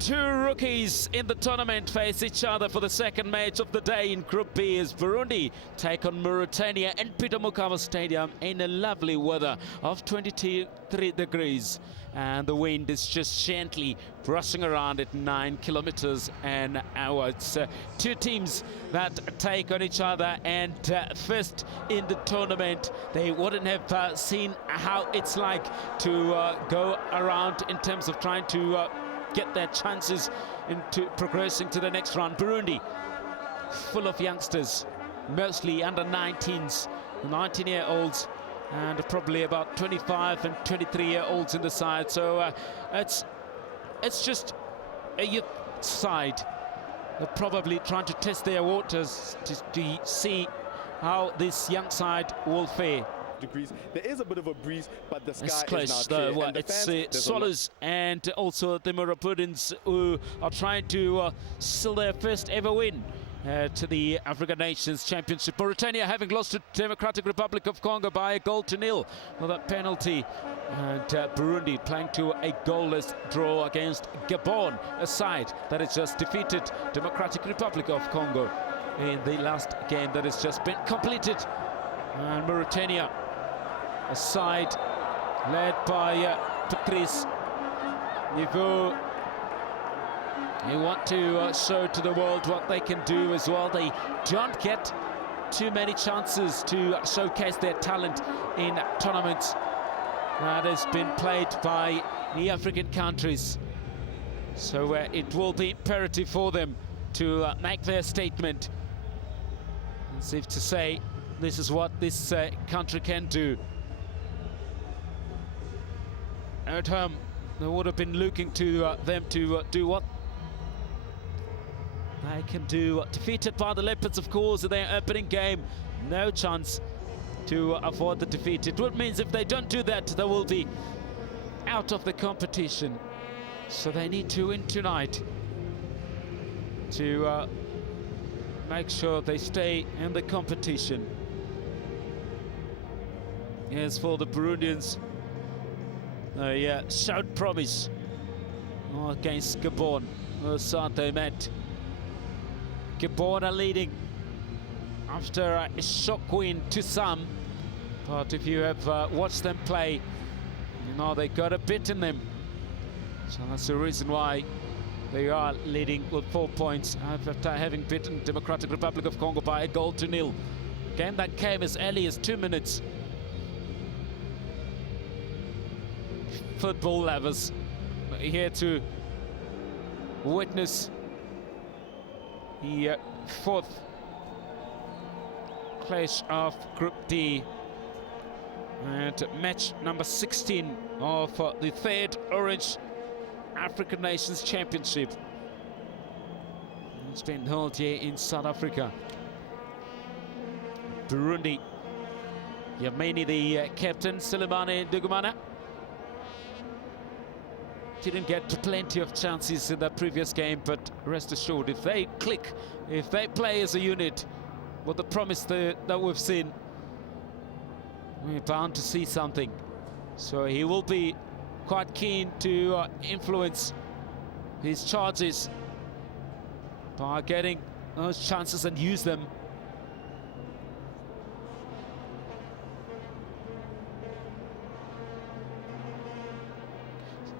Two rookies in the tournament face each other for the second match of the day in Group B as Burundi take on Mauritania in Peter Mokaba Stadium in a lovely weather of 23 degrees. And the wind is just gently brushing around at 9 kilometers an hour. It's two teams that take on each other, and first in the tournament they wouldn't have seen how it's like to go around in terms of trying to get their chances into progressing to the next round. Burundi, full of youngsters, mostly under 19s, 19-year-olds, and probably about 25 and 23-year-olds in the side. So it's just a youth side. They're probably trying to test their waters to see how this young side will fare. Degrees. There is a bit of a breeze, but the sky it's is close, now clear. though. It's Swallows and also the Mauritanians who are trying to seal their first ever win to the African Nations Championship. Mauritania having lost to Democratic Republic of Congo by 1-0 with a penalty, and Burundi playing to a goalless draw against Gabon, a side that has just defeated Democratic Republic of Congo in the last game that has just been completed. And Mauritania, a side led by Patrice Niveau. They want to show to the world what they can do as well. They don't get too many chances to showcase their talent in tournaments that has been played by the African countries. So it will be imperative for them to make their statement, as if to say, this is what this country can do. At home, they would have been looking to them to do what they can do. Defeated by the Leopards, of course, in their opening game. No chance to avoid the defeat. It would mean if they don't do that, they will be out of the competition. So they need to win tonight to make sure they stay in the competition. As for the Burundians, showed promise against Gabon, the side they met. Gabon are leading after a shock win to some, but if you have watched them play, you know they got a bit in them. So that's the reason why they are leading with 4 points after having beaten Democratic Republic of Congo by 1-0. Game that came as early as 2 minutes. Football lovers here to witness the fourth clash of Group D and match number 16 of the third Orange African Nations Championship. It's been held here in South Africa. Burundi, Yamini, the captain, Sulemane Dugumana, didn't get plenty of chances in the previous game, but rest assured, if they click, if they play as a unit with the promise that we've seen, we're bound to see something. So he will be quite keen to influence his charges by getting those chances and use them.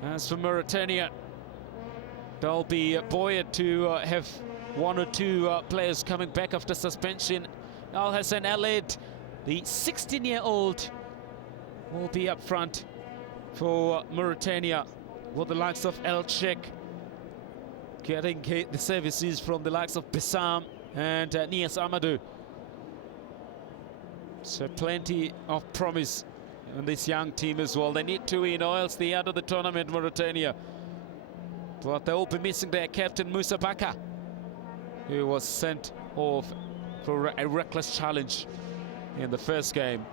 As for Mauritania, they'll be buoyant to have one or two players coming back after suspension. Al Hassan Aled, the 16-year-old, will be up front for Mauritania, with the likes of El Sheikh getting the services from the likes of Bissam and Nias Amadou. So plenty of promise in this young team as well. They need to win or else they're out of the tournament, Mauritania. But they'll be missing their captain, Moussa Baka, who was sent off for a reckless challenge in the first game.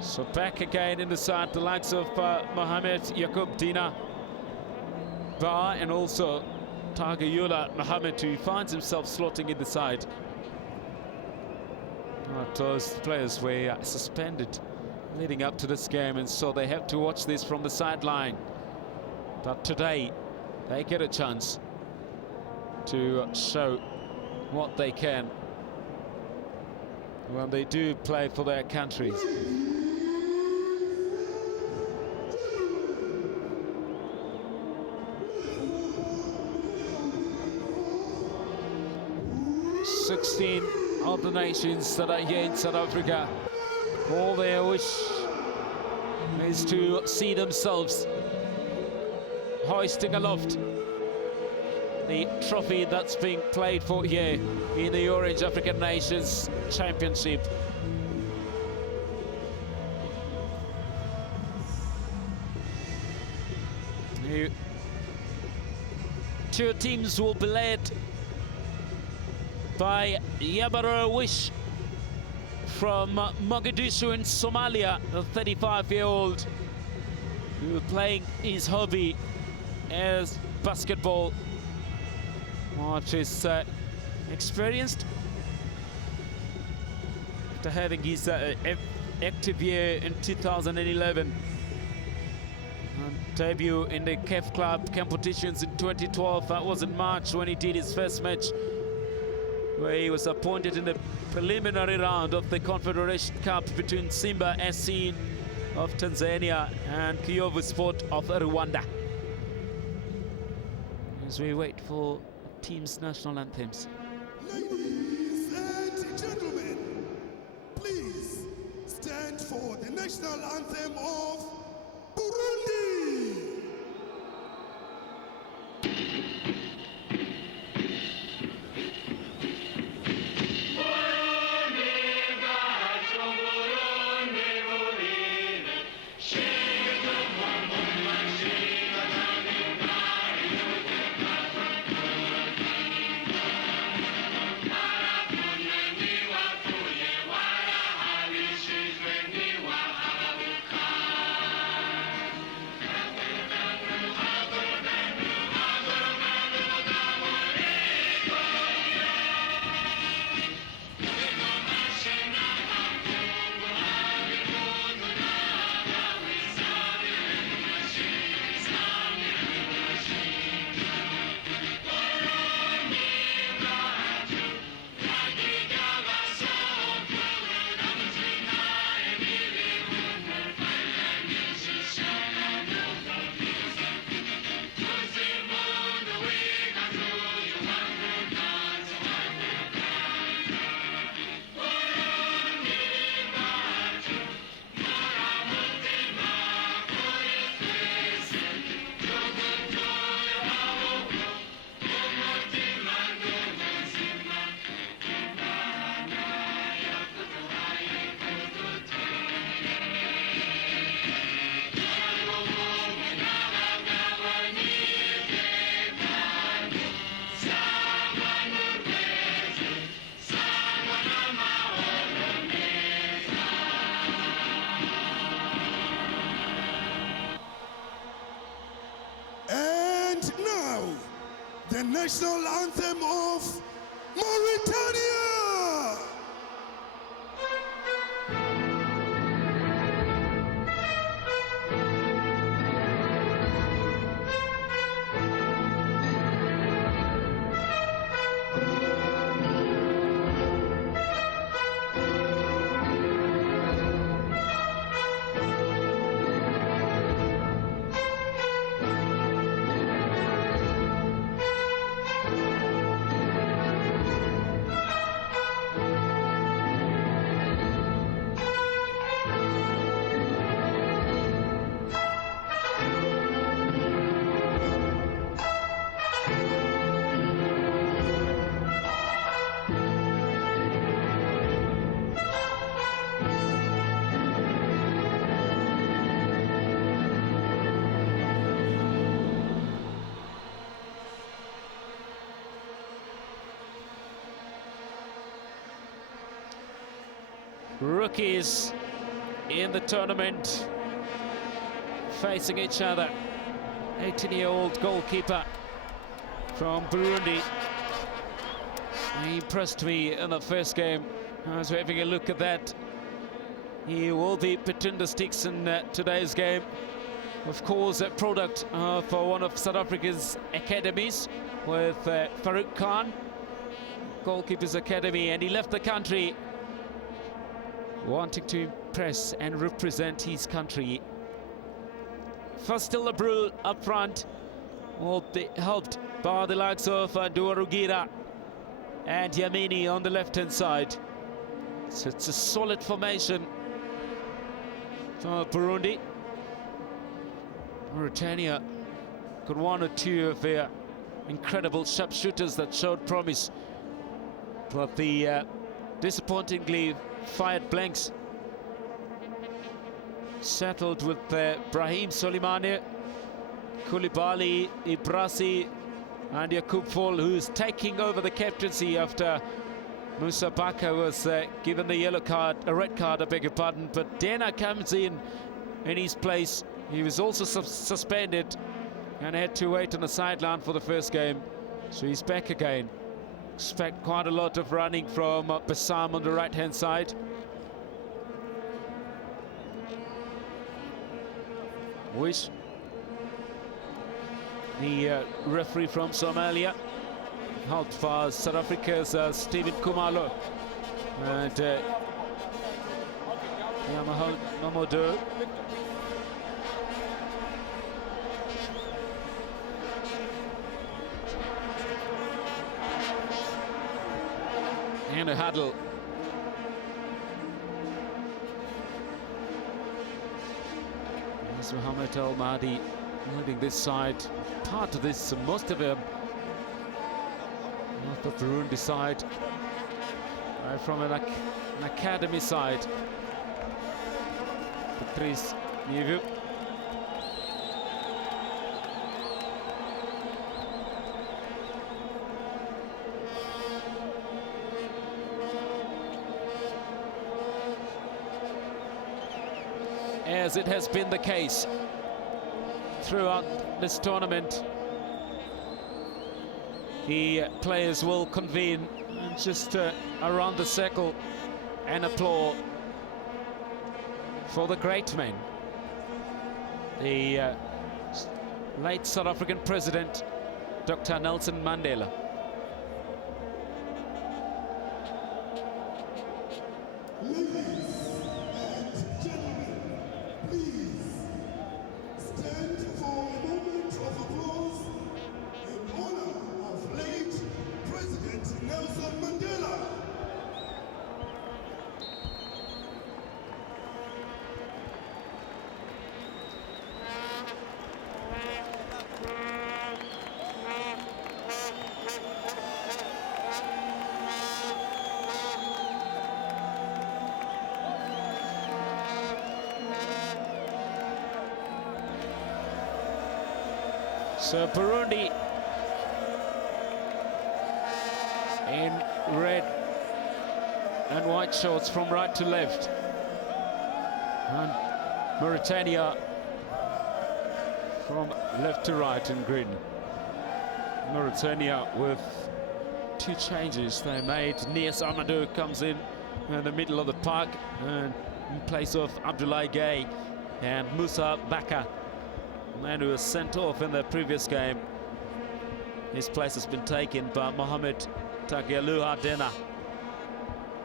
So back again in the side, the likes of Mohamed Yacoub Dina Ba and also Tagayula Mohamed, who finds himself slotting in the side. Those players were suspended leading up to this game, and so they have to watch this from the sideline. But today, they get a chance to show what they can when they do play for their countries. "16 of the nations that are here in South Africa, all their wish is to see themselves hoisting aloft the trophy that's being played for here in the Orange African Nations Championship." The two teams will be led by Yabaro Wish from Mogadishu in Somalia, the 35-year-old who is playing his hobby as basketball, which is experienced after having his active year in 2011 and debut in the CAF Club competitions in 2012. That was in March when he did his first match, where he was appointed in the preliminary round of the Confederation Cup between Simba SC of Tanzania and Kiyovu Sport of Rwanda. As we wait for teams' national anthems. Ladies and gentlemen, please stand for the national anthem of Burundi. The national anthem of Mauritania. Rookies in the tournament facing each other. 18-year-old goalkeeper from Burundi. He impressed me in the first game. I was having a look at that. He will be between the sticks in today's game. of course, a product for one of South Africa's academies with Farouk Khan, goalkeeper's academy, and he left the country wanting to impress and represent his country. First Lebrul up front, will be helped by the likes of Duarugira and Yamini on the left-hand side. So it's a solid formation for Burundi. Mauritania got one or two of their incredible sharpshooters that showed promise, but the disappointingly fired blanks settled with Brahim Soleimani, Koulibaly, Ibrasi and Yakub Fall, who's taking over the captaincy after Musa Baka was given the yellow card, a red card, I beg your pardon, but Dena comes in his place. He was also suspended and had to wait on the sideline for the first game, so he's back again. Expect quite a lot of running from Bassam on the right-hand side. Wish, the referee from Somalia, helped by South Africa's Stephen Kumalo and Mamadou. And a huddle. There's Mohamed El Mahdi leading this side. Part of this, most of them, not the Burundi side, from an academy side. Patrice Nivu. As it has been the case throughout this tournament, the players will convene and just around the circle and applaud for the great man, the late South African president, Dr. Nelson Mandela. So Burundi in red and white shorts from right to left, and Mauritania from left to right in green. Mauritania with two changes they made. Nias Amadou comes in the middle of the park and in place of Abdoulaye Gueye, and Musa Baka, man who was sent off in the previous game. His place has been taken by Mohamed Tagialou Dena.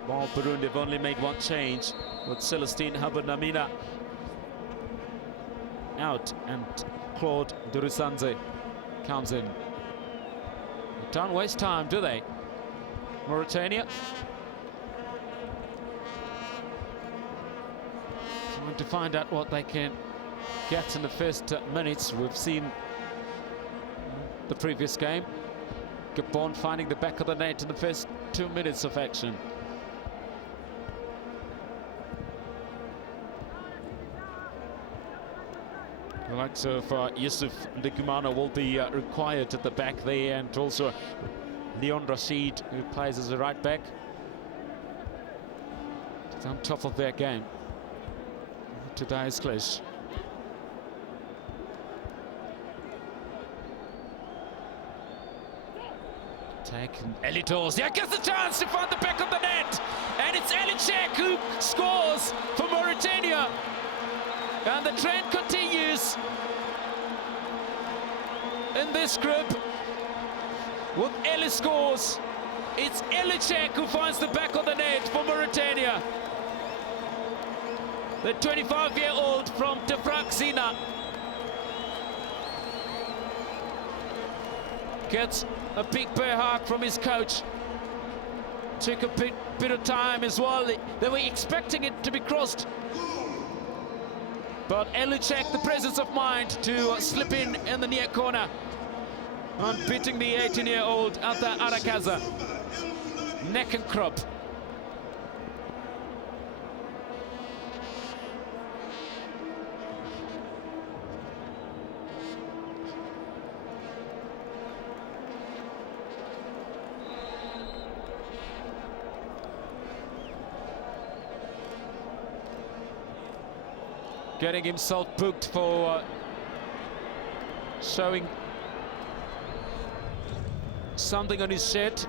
While Burundi have only made one change, with Celestine Habonamina out and Claude Durisanze comes in. They don't waste time, do they? Mauritania trying to find out what they can get in the first minutes. We've seen the previous game, Gabon finding the back of the net in the first 2 minutes of action. The likes of Yusuf Ndikumana will be required at the back there, and also Leon Rashid, who plays as a right back. It's on top of their game. Today's clash. Taken Elitos. Yeah, gets the chance to find the back of the net, and it's Elichek who scores for Mauritania. And the trend continues in this group with Eli scores. It's Elicek who finds the back of the net for Mauritania. The 25-year-old from Tefraxina gets a big bear hug from his coach. Took a bit of time as well. They were expecting it to be crossed. But Elicek, the presence of mind to slip in the near corner and beating the 18-year-old Alta Arakaza. Neck and crop. Getting himself booked for showing something on his shirt.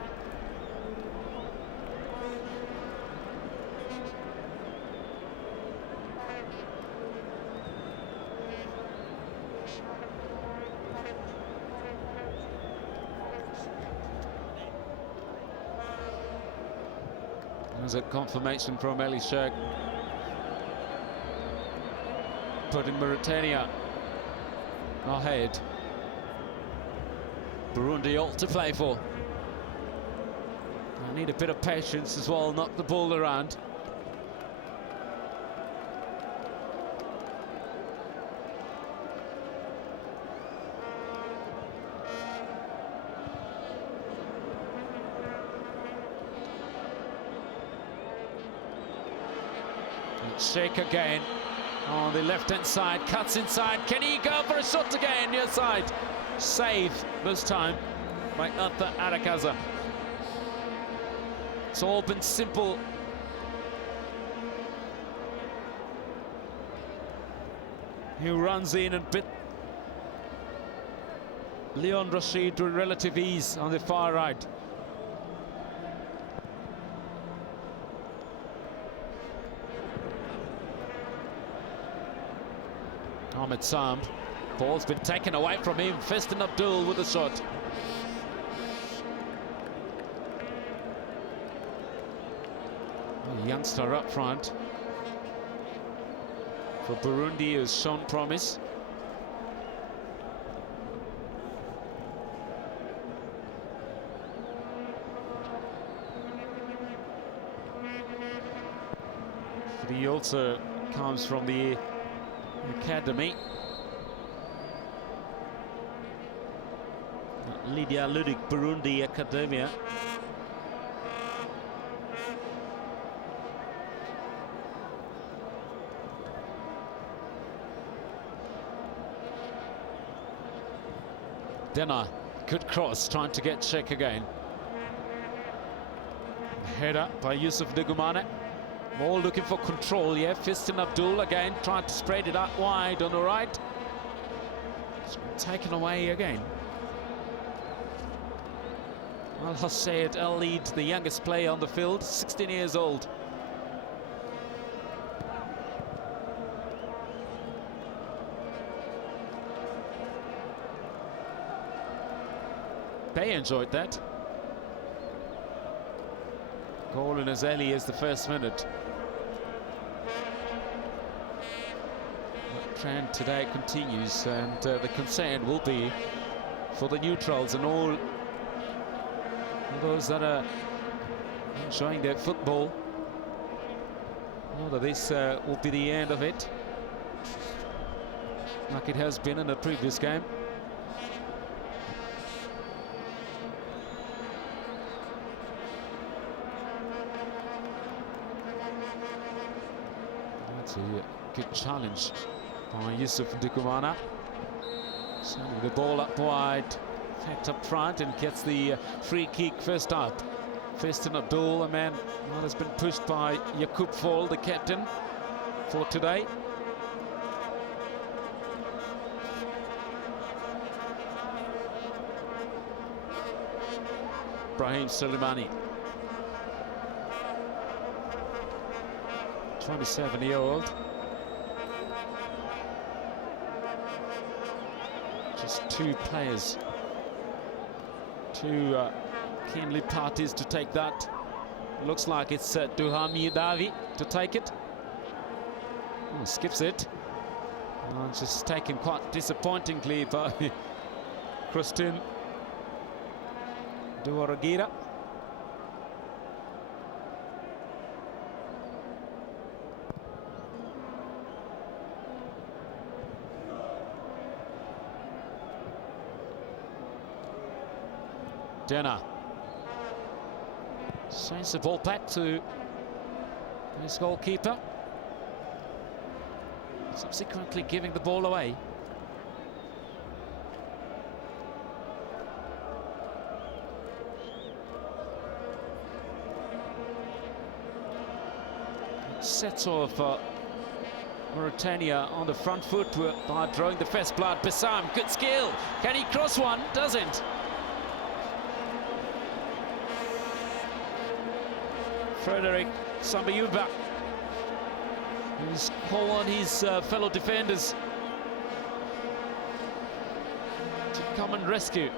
There's a confirmation from Elicek, putting Mauritania ahead. Burundi all to play for. I need a bit of patience as well, knock the ball around. Shake again on the left-hand side, cuts inside. Can he go for a shot again? Near side. Save this time by Alta Arakaza. It's all been simple. He runs in and bit Leon Rashid with relative ease on the far right. Ahmed Sam, ball's been taken away from him. Festin Abdul with a shot. A youngster up front for Burundi has shown promise. But he also comes from the academy. Lydia Ludic, Burundi Academia. Denner, good cross, trying to get check again. Header by Yusuf Degumane. All looking for control here. Festin Abdul again trying to spread it out wide on the right. It's taken away again. Well, Hossein El Lead, the youngest player on the field, 16 years old. They enjoyed that. Goal in as early as the first minute. The trend today continues, and the concern will be for the neutrals and all those that are enjoying their football. Know that this will be the end of it, like it has been in the previous game. That's a good challenge by Yusuf Degumane. Sending the ball up wide. Fact up front and gets the free kick first up. Festin Abdul, a man that has been pushed by Yakub Fall, the captain for today. Brahim Soleimani, 27-year-old. two players, two keenly parties to take that. Looks like it's Duhami Davi to take it. Oh, skips it. Oh, just taken quite disappointingly by Christine Duaragira. Denner. Sends the ball back to his goalkeeper. Subsequently giving the ball away. Sets off Mauritania on the front foot by drawing the first blood. Bassam, good skill. Can he cross one? Doesn't. Frederick Sambayuba, who's called on his fellow defenders to come and rescue.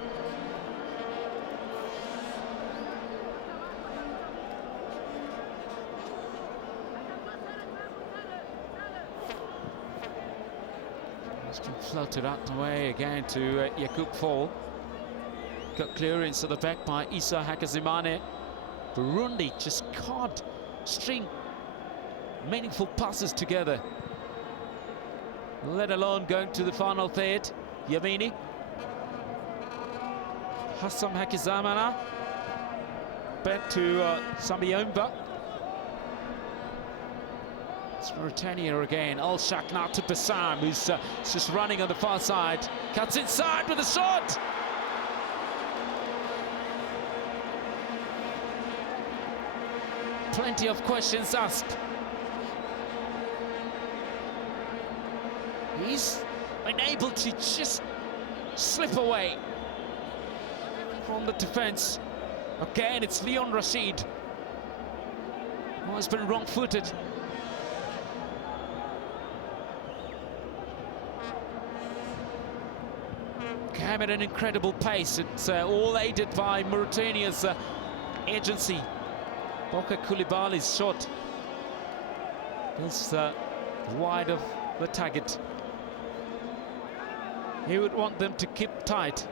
It's been floated out the way again to Yakub Fall. Got clearance at the back by Issa Hakizimana. Burundi just can't string meaningful passes together, let alone going to the final third. Yamini, Hassam Hakizimana, back to Sambiomba. It's Mauritania again. Al-Shak now to Bassam, who's just running on the far side. Cuts inside with a shot. Plenty of questions asked. He's been able to just slip away from the defense. Again, it's Leon Rashid, who has been wrong-footed. Came at an incredible pace. It's all aided by Mauritania's agency. Boka Koulibaly's shot is wide of the target. He would want them to keep tight.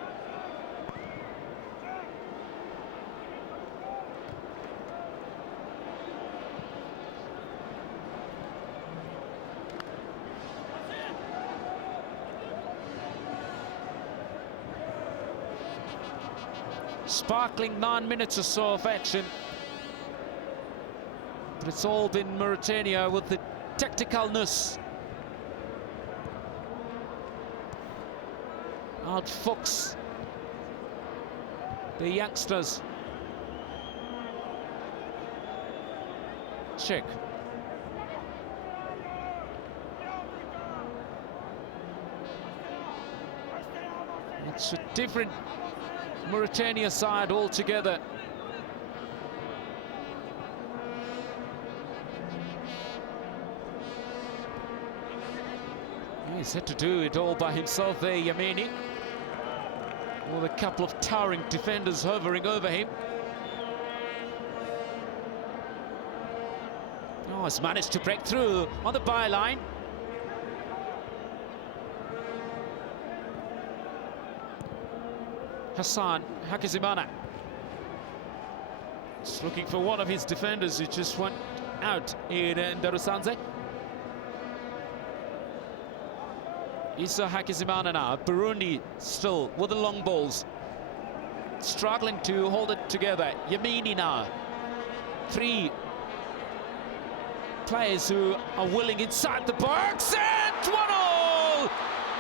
Sparkling 9 minutes or so of action. But it's all been Mauritania with the tacticalness. Outfox the youngsters. Check. It's a different Mauritania side altogether. He's had to do it all by himself there, Yamini, with a couple of towering defenders hovering over him. Oh, he's managed to break through on the byline. Hassan Hakizimana. He's looking for one of his defenders who just went out in Ndarusanze. Issa Hakizimana now. Burundi still with the long balls, struggling to hold it together. Yamini now. Three players who are willing inside the box, and 1-0!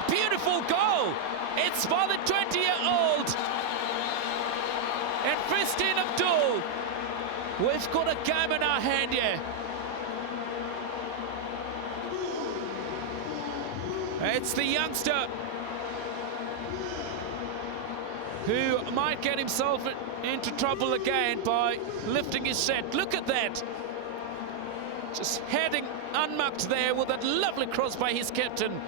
Beautiful goal! It's by the 20-year-old and Christine Abdul. We've got a game in our hand here. It's the youngster who might get himself into trouble again by lifting his set. Look at that. Just heading unmarked there with that lovely cross by his captain.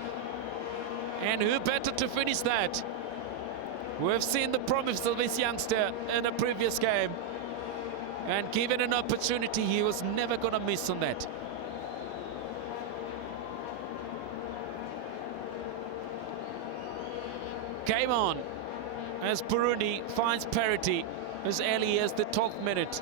And who better to finish that We've seen the promise of this youngster in a previous game, and given an opportunity, he was never going to miss on that. Game on as Burundi finds parity as early as the 12th minute.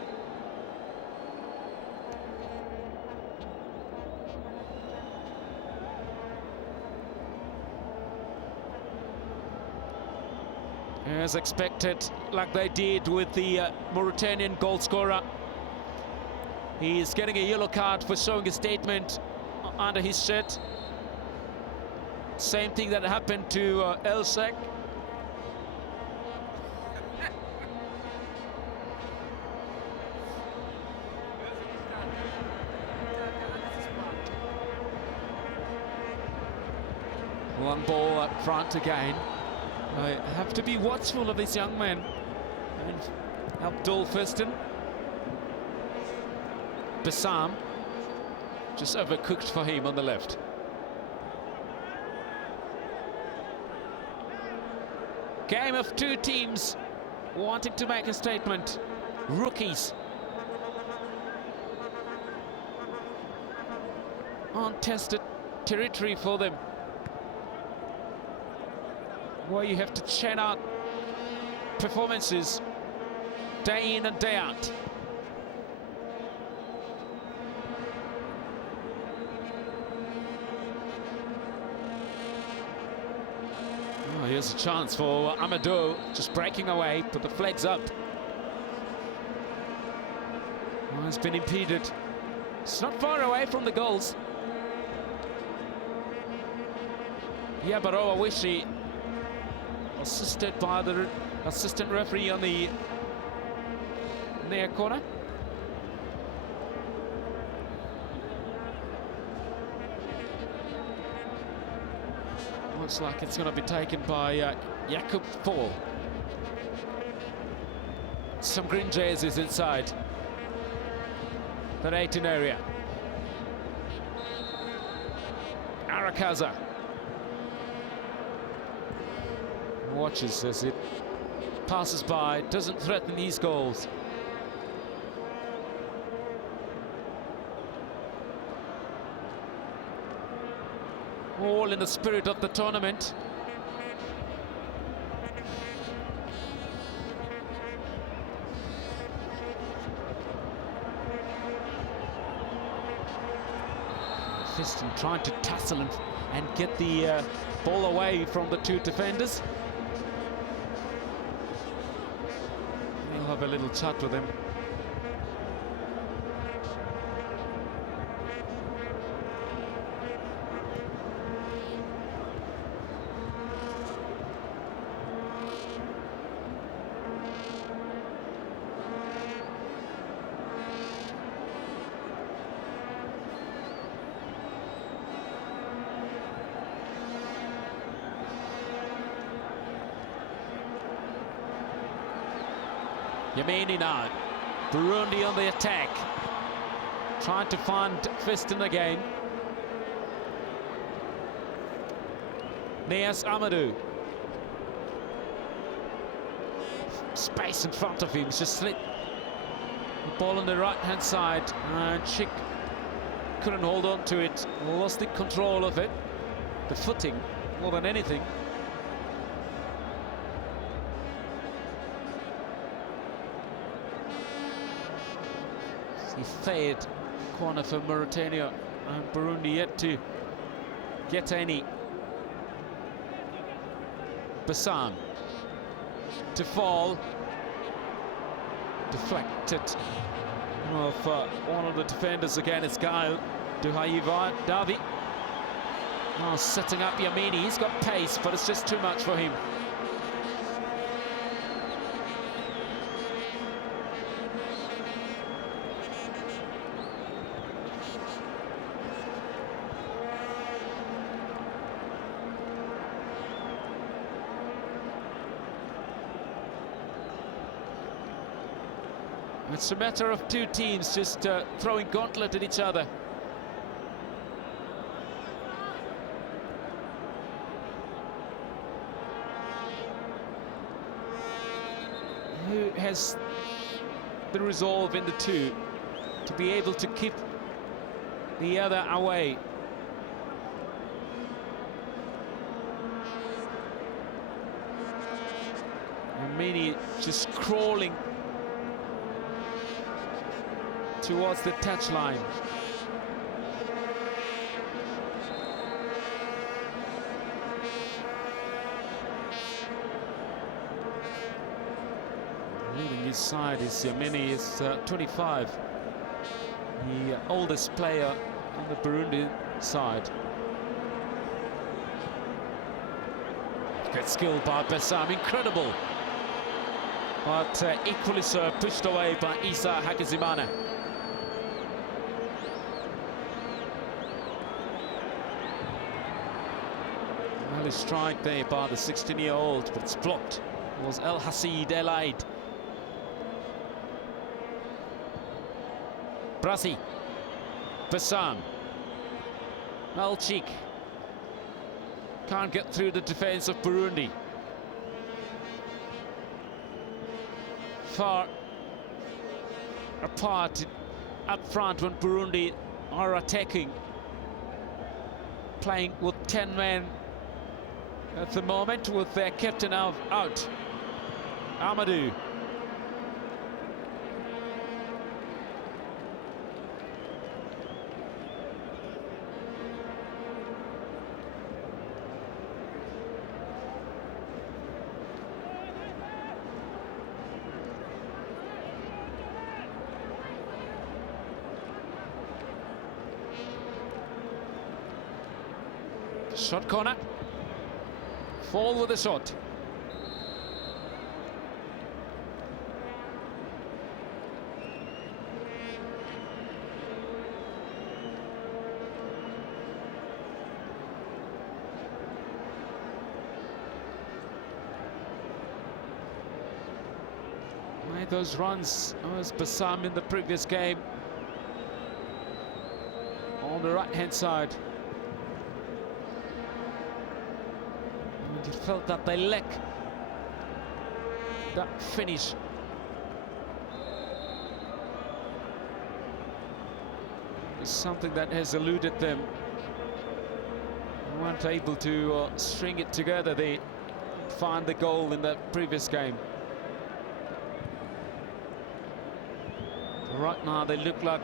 As expected, like they did with the Mauritanian goal scorer. He's getting a yellow card for showing a statement under his shirt. Same thing that happened to El Sheikh. One ball up front again. I have to be watchful of this young man. And Abdul Fiston. Bassam just overcooked for him on the left. Game of two teams wanting to make a statement. Rookies. Untested territory for them, where you have to churn out performances day in and day out. Oh, here's a chance for Amadou, just breaking away, put the flags up. Oh, it's been impeded. It's not far away from the goals. Yeah, but wiish, assisted by the assistant referee on the near corner. Looks like it's going to be taken by Jakob Fall. Some green jerseys inside that 18 area. Arakaza watches as it passes by, doesn't threaten these goals. All in the spirit of the tournament. Fiston trying to tussle and get the ball away from the two defenders. He'll have a little chat with him. Yamini now. Burundi on the attack. Trying to find Fiston again. Nias Amadou. Space in front of him. He's just slid the ball on the right-hand side. And Chick couldn't hold on to it. Lost the control of it. The footing more than anything. Third corner for Mauritania, and Burundi yet to get any. Bassam to fall, deflected off one of the defenders again. It's Gael Duhaiva Davi. Now setting up Yamini. He's got pace, but it's just too much for him. It's a matter of two teams just throwing gauntlet at each other. who has the resolve in the two to be able to keep the other away. And Mini just crawling towards the touchline. Leading his side is Mini, is 25, the oldest player on the Burundi side. Good skill by Bassam, incredible. But equally so, pushed away by Isa Hakizimana. Early strike there by the 16-year-old, but it's blocked. It was El Hasid El Aid. Brasi, Bassam, Malchik can't get through the defense of Burundi. Far apart up front when Burundi are attacking, playing with 10 men at the moment with their captain out. Amadou. Shot corner. Fall with a shot. Made those runs as Bassam in the previous game on the right-hand side. You felt that they lack that finish. It's something that has eluded them. They weren't able to string it together. They find the goal in the previous game. Right now they look like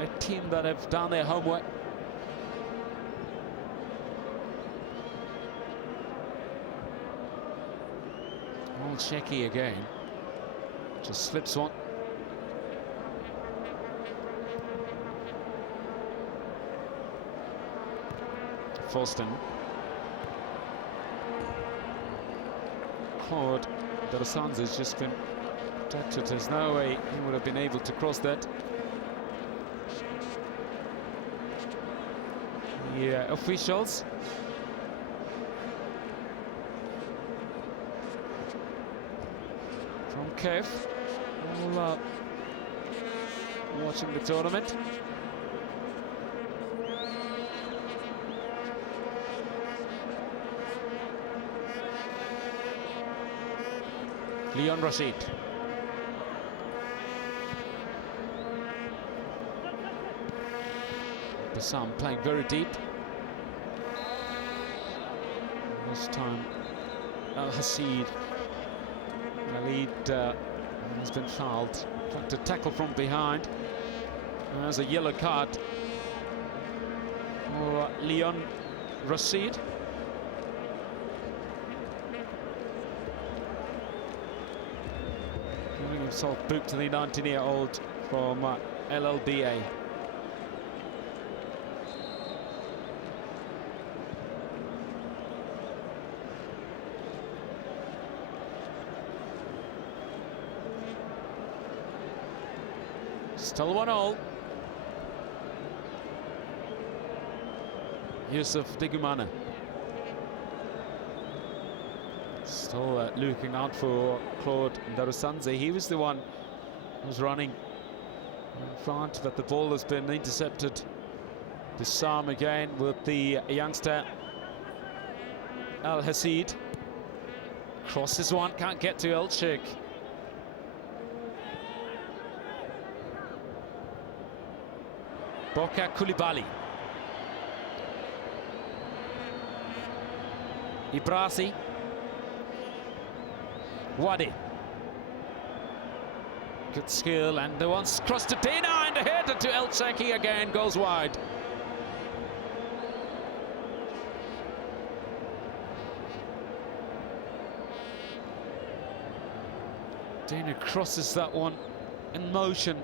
a team that have done their homework. Checky again, just slips one. Falston. Claude Darasanze has just been protected. There's no way he would have been able to cross that. The officials. From Kev, all watching the tournament. Leon Rashid. Bassam playing very deep. This time, Al Hasid. The lead has been fouled. Trying to tackle from behind. There's a yellow card for Leon Rashid. Giving himself boot to the 19-year-old from LLBA. Still 1-0. Yusuf Digumana. Still looking out for Claude Darasanze. He was the one who was running in front, but the ball has been intercepted. Bassam again with the youngster Al Hasid. Crosses one, can't get to Elchik. Boka Koulibaly. Ibrasi. Wadi. Good skill, and the one's crossed to Dina, and the header to El Shaki again goes wide. Dina crosses that one in motion.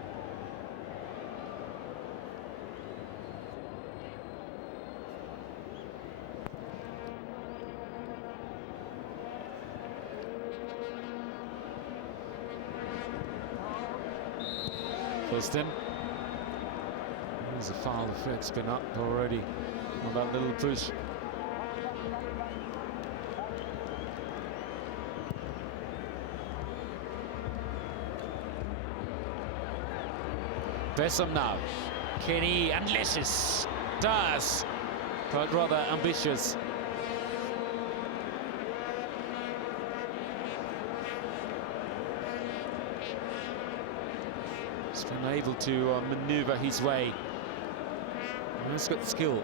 Fulton. There's a foul. The flag's been up already on that little push. Bessam now. Kenny unleashes. Does. But rather ambitious. He's been able to maneuver his way. He's got skill.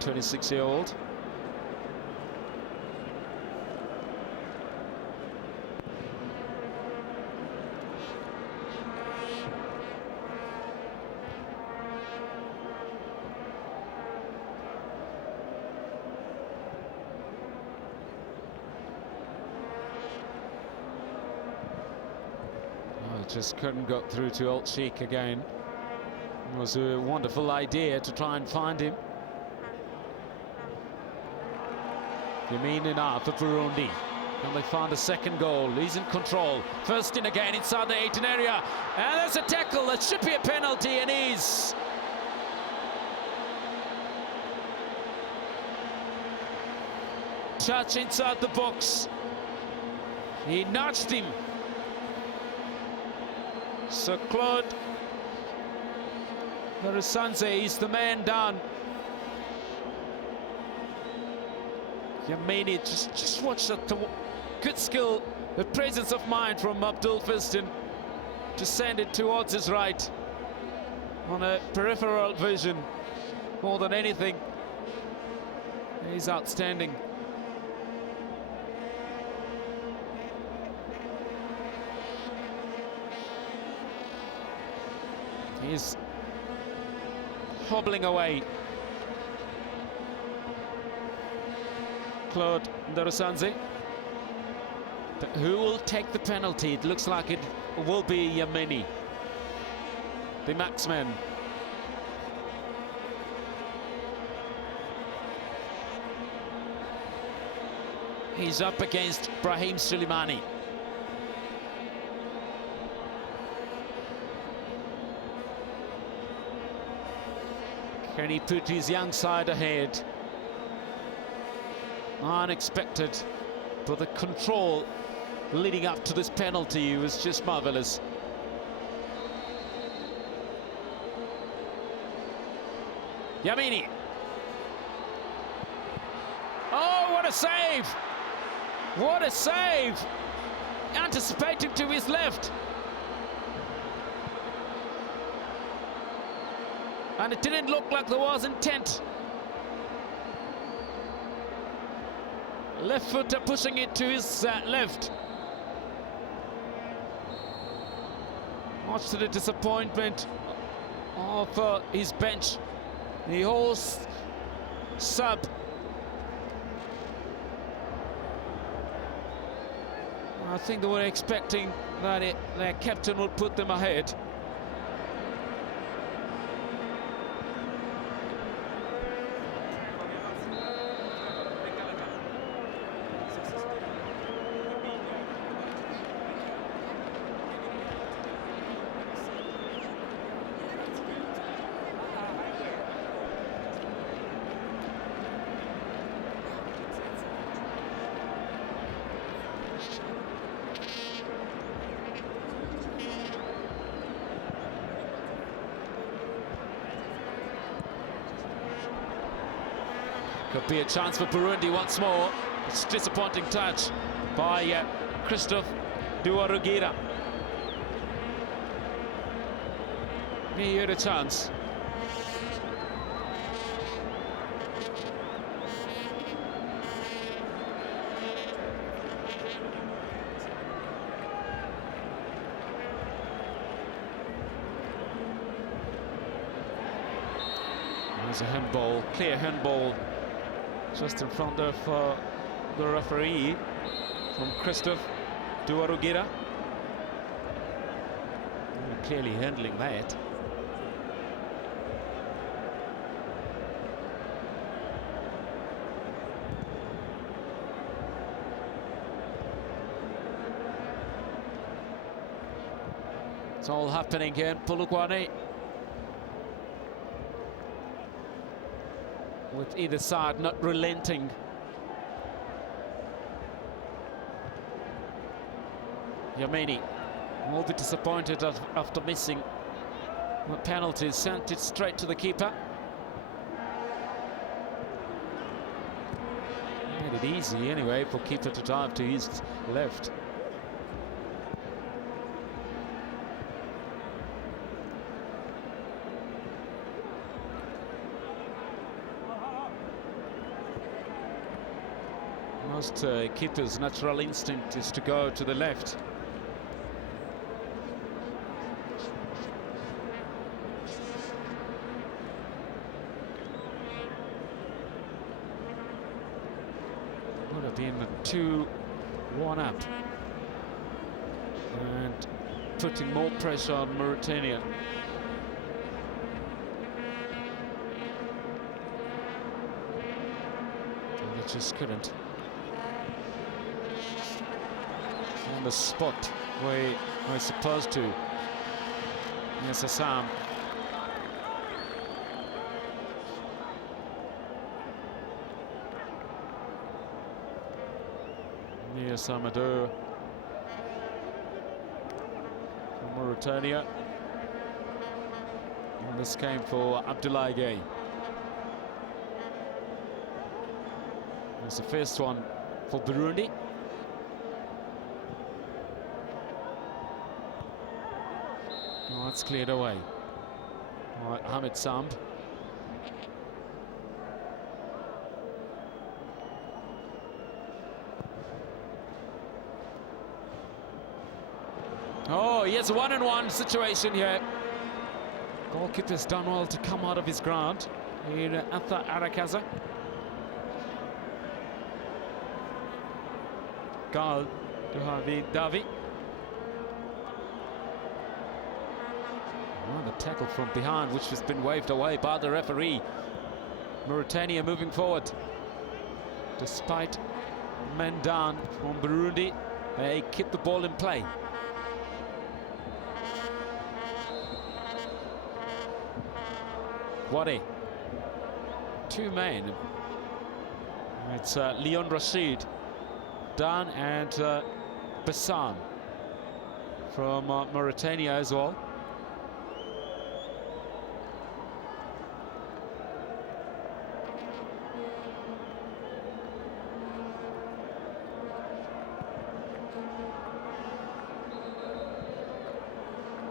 The 26-year-old. Just couldn't get through to Old Sheikh again. It was a wonderful idea to try and find him. Yamini now for Burundi. And they found a second goal. He's in control. First in again inside the 18 area. And there's a tackle. That should be a penalty, and he's touch inside the box. He nudged him. So Claude Narasanze is the man down. Yamini, just watch that. Good skill, the presence of mind from Abdul Fiston to send it towards his right on a peripheral vision more than anything. He's outstanding. He's hobbling away. Claude Narasanze. But who will take the penalty? It looks like it will be Yamini, the marksman. He's up against Brahim Suleimani. Can he put his young side ahead? Unexpected, but the control leading up to this penalty was just marvelous. Yamini. Oh, what a save! What a save! Anticipating to his left. And it didn't look like there was intent. Left footer pushing it to his left. Much to the disappointment of his bench. The whole sub. I think they were expecting that their captain would put them ahead. Could be a chance for Burundi once more. It's a disappointing touch by Christophe Duarugira. He had a chance. was a handball, clear handball, just in front of the referee from Christophe Duarugira. Clearly handling that. It's all happening here in Polokwane, with either side not relenting. Yamini will be disappointed after missing the penalty, sent it straight to the keeper. Made it easy anyway for keeper to dive to his left. Most keepers' natural instinct is to go to the left. Would have been a 2-1 up and putting more pressure on Mauritania. But they just couldn't. On the spot where we're supposed to. Yes, Assam. Yes, Amadou from Mauritania. And this came for Abdoulaye Gueye. It's the first one for Burundi. Oh, it's cleared away. All right, Hamid Samb. Oh, he has a one-on-one situation here. Goalkeeper's done well to come out of his ground in Atha Arakaza. Gal Davi. Oh, the tackle from behind, which has been waved away by the referee. Mauritania moving forward. Despite men down from Burundi, they keep the ball in play. Wade. Two men. It's Leon Rashid, Dan, and Bassam from Mauritania as well.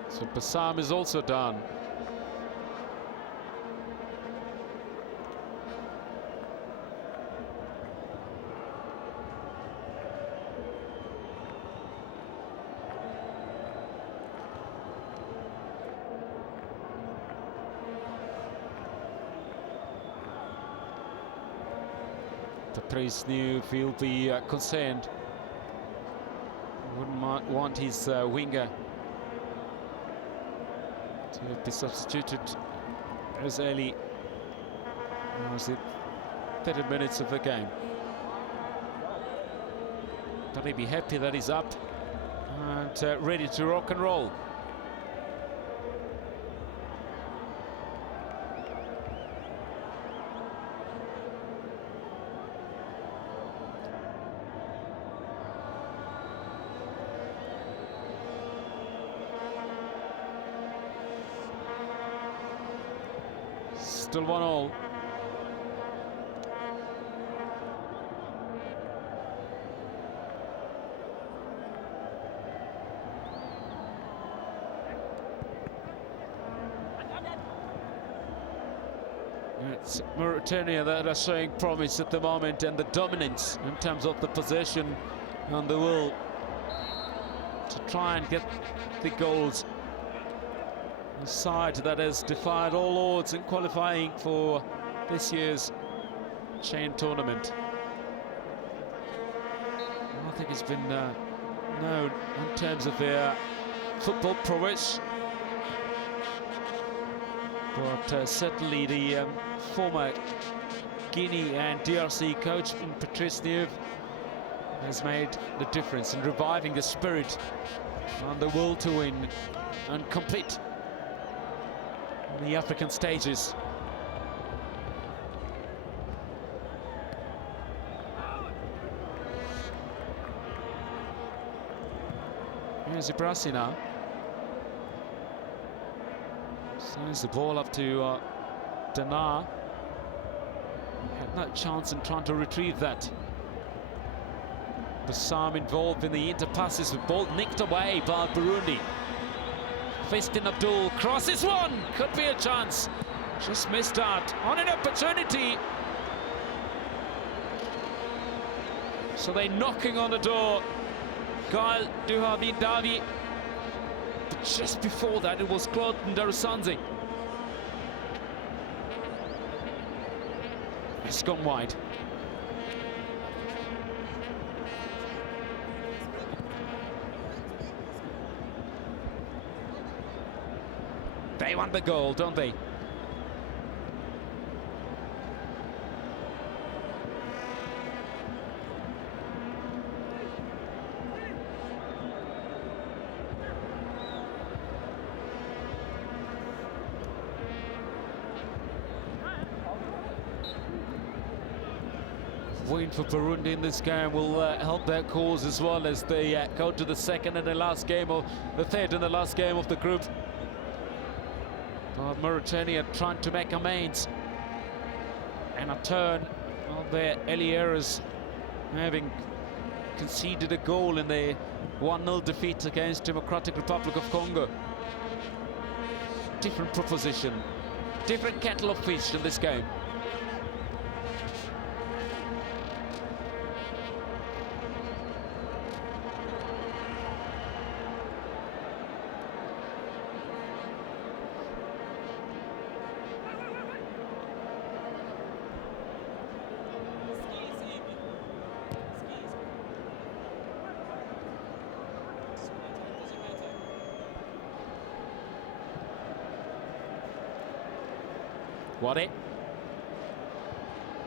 So Bassam is also done. The priest knew if he'll be concerned. Wouldn't want his winger to be substituted as early as the 30 minutes of the game. But he'd be happy that he's up and ready to rock and roll. Still 1-1. It's Mauritania that are showing promise at the moment, and the dominance in terms of the possession and the will to try and get the goals. A side that has defied all odds in qualifying for this year's chain tournament. I think it's been known in terms of their football prowess, but certainly the former Guinea and DRC coach Patrice Neuve has made the difference in reviving the spirit and the will to win and compete on the African stages. Here's Ibrasi now. Sends the ball up to Danar. Had no chance in trying to retrieve that. Bassam involved in the interpasses with ball nicked away by Burundi. Festin Abdul crosses one. Could be a chance. Just missed out on an opportunity. So they're knocking on the door. Gael Duhabin Davi. But just before that, it was Claude Ndarusanze. It's gone wide. They want the goal, don't they? Win for Burundi in this game will help their cause as well as they go to the second and the last game, or the third and the last game of the group. Mauritania trying to make amends and a turn of their early errors, having conceded a goal in the 1-0 defeat against Democratic Republic of Congo. Different proposition, different kettle of fish in this game. What it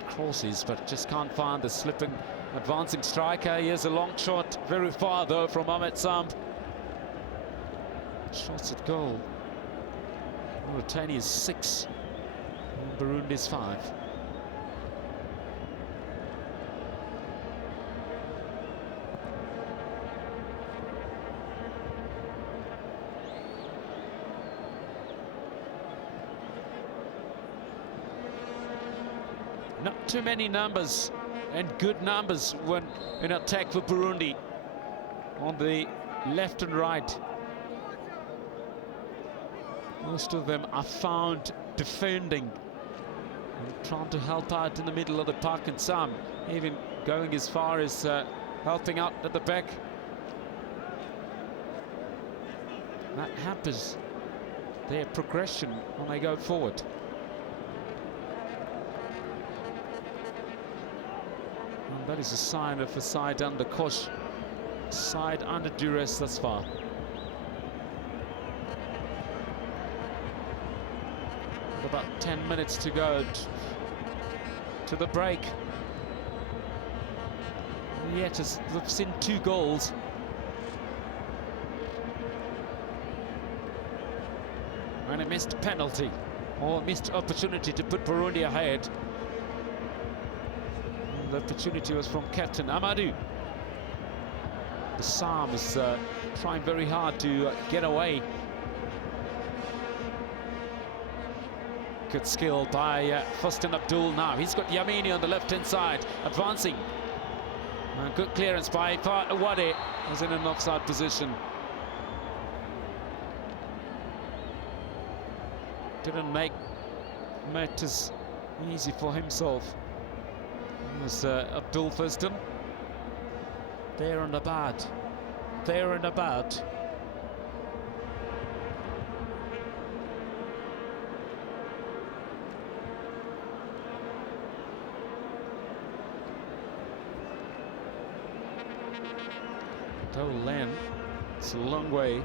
crosses, but just can't find the slipping, advancing striker. Here's a long shot, very far though from Ahmed Samb. Shots at goal. Mauritania's 6, and Burundi's 5. Not too many numbers, and good numbers when in attack for Burundi on the left and right. Most of them are found defending and trying to help out in the middle of the park, and some even going as far as helping out at the back. That hampers their progression when they go forward. That is a sign of a side under cosh, side under duress thus far. With about 10 minutes to go to the break. And yet we've seen 2 goals. And a missed penalty, or a missed opportunity to put Burundi ahead. The opportunity was from captain Amadou. Bassam is trying very hard to get away. Good skill by Festin Abdul now. He's got Yamini on the left-hand side, advancing. Good clearance by Wade, was in an offside position. Didn't make matters easy for himself. It was Abdul Festin. There and about. There and about. Double lane. It's a long way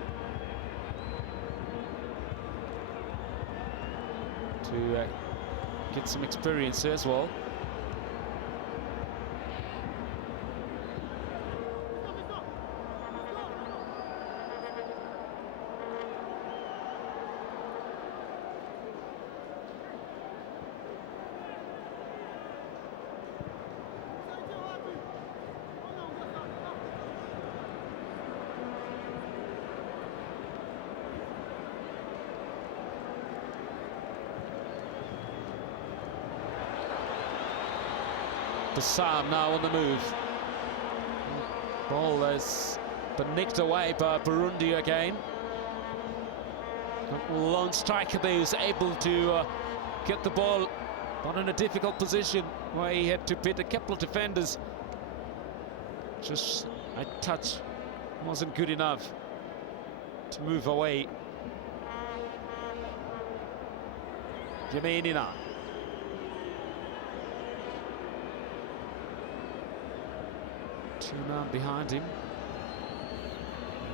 to get some experience as well. Bassam now on the move. Ball has been nicked away by Burundi again. Long striker there who's able to get the ball, but in a difficult position where he had to beat a couple of defenders. Just a touch wasn't good enough to move away. Yamini now. Two-man behind him.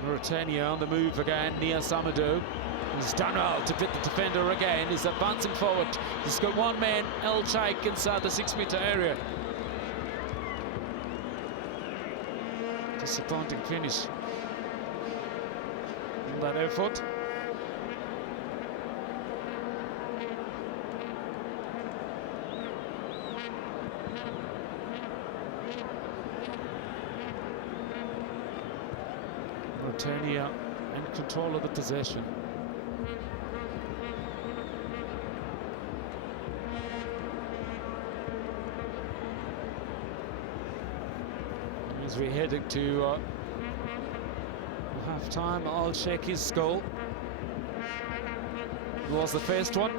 Mauritania on the move again. Nia Samadou has done well to beat the defender again. He's advancing forward. He's got one man, El Chaik, inside the 6-meter area. Disappointing finish in that effort. Mauritania in control of the possession. As we're heading to half-time, I'll check his goal. It was the first one.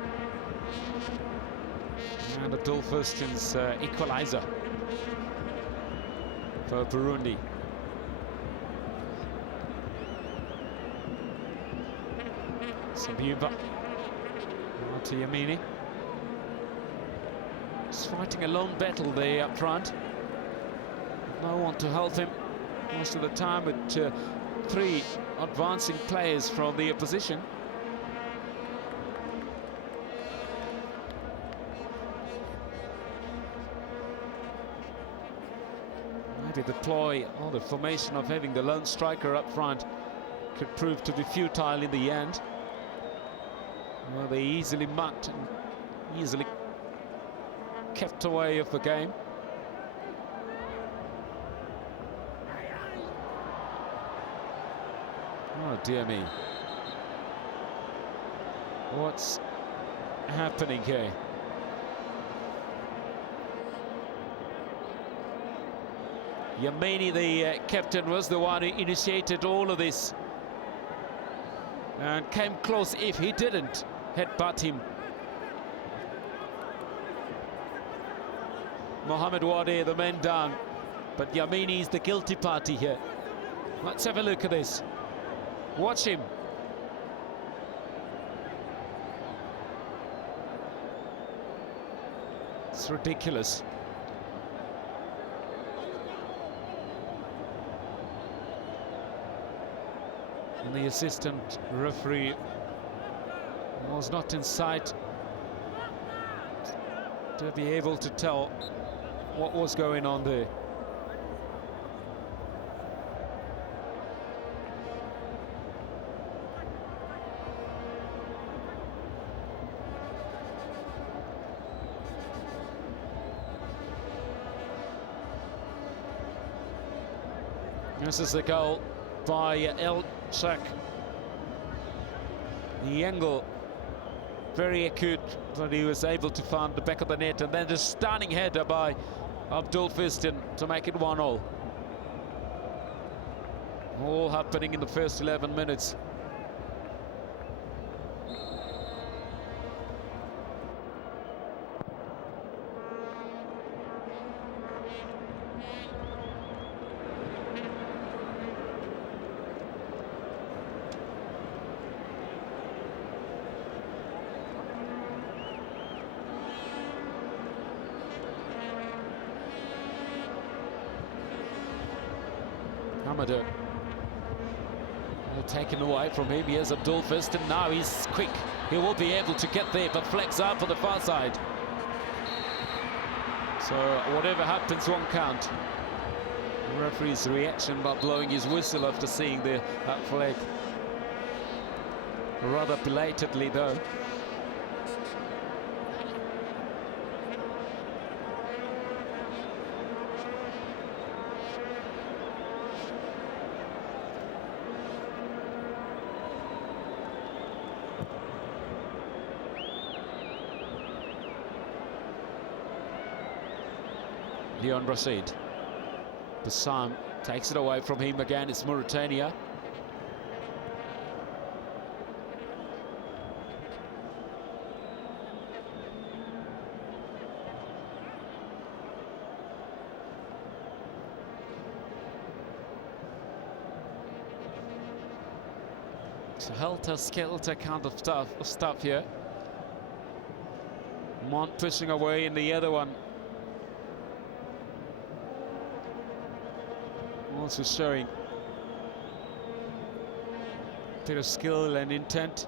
And Abdul Furstin's equaliser for Burundi. Sabiba to Yamini. He's fighting a lone battle there up front. No one to help him most of the time, with 3 advancing players from the opposition. Maybe the ploy or the formation of having the lone striker up front could prove to be futile in the end. Well, they easily mucked and easily kept away of the game. Oh dear me. What's happening here? Yamini, the captain, was the one who initiated all of this and came close. If he didn't headbutt him, Mohamed Wade, the man down, but Yamini is the guilty party here. Let's have a look at this. Watch him. It's ridiculous. And the assistant referee was not in sight to be able to tell what was going on there. This is the goal by El Chaik. The angle very acute, but he was able to find the back of the net, and then the stunning header by Abdul Furstin to make it 1-1. All happening in the first 11 minutes. Hamadou All taken away from him. Here's Abdul first, and now he's quick. He will be able to get there, but flex out for the far side. So whatever happens won't count. The referee's reaction by blowing his whistle after seeing that flag. Rather belatedly, though. Leon Rashid. Bassam takes it away from him again. It's Mauritania. It's a helter-skelter kind of stuff here. Mont pushing away in the other one. Also showing a bit of skill and intent.